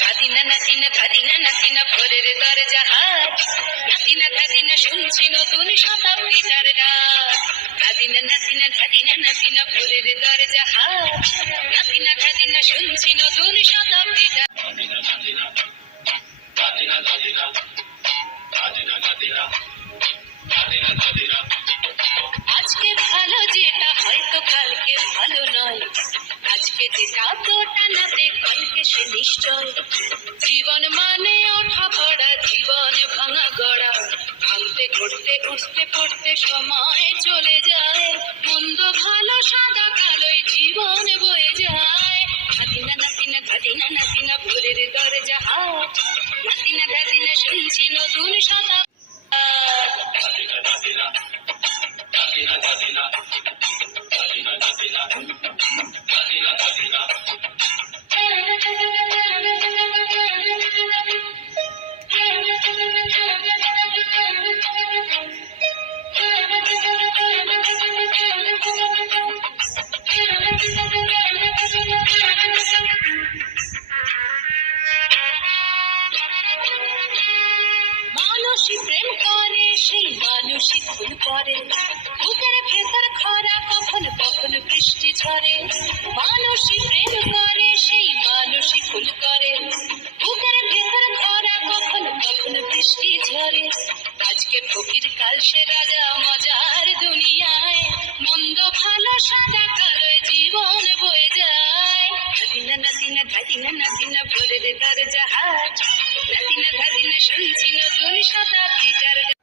ধাদিনা নাতিনা ধাদিনা নাতিনা ভোরের দরজা হাত, নাতিনা ধাদিনা শুনছি নতুন শতাব্দীটার ডাক। ধাদিনা নাতিনা ধাদিনা নাতিনা ভোরের দরজা হাত, নাতিনা ধাদিনা শুনছি নতুন শতাব্দীটা। আজকে ভালো যেটা হয়তো কালকে ভালো নয়, আজকে যেটা তোটা নাতে কালকে সে নিশ্চয়। জীবন মানে ওঠা পড়া, জীবন ভাঙা গড়া, ভাঙতে ঘুরতে উঠতে পড়তে সময় চলে যায়। মন্দ ভালো সাদা কালোই জীবন বয়ে যায়। ধাদিনা নাতিনা ধাদিনা নাতিনা ভোরের দরজা হাত, নাতিনা ধাদিনা শুনছি নতুন শতাব্দী। মানুষই প্রেম করে সেই মানুষই খুন করে, বুকের ভেতর খরা কখন কখন বৃষ্টি ঝরে। মানুষই প্রেম করে সেই মানুষই খুন করে, বুকের ভেতর খরা কখন কখন বৃষ্টি ঝরে। আজকে ফকির কাল সে রাজা মজার দুনিয়ায়, মন্দ ভালো সাদা কালো জীবন বয়ে যায়। ধাদিনা নাতিনা ধাদিনা নাতিনা ভোরের দরজা হাত, নাতিনা ধাদিনা শুনছি নতুন শতাব্দীটার ডাক।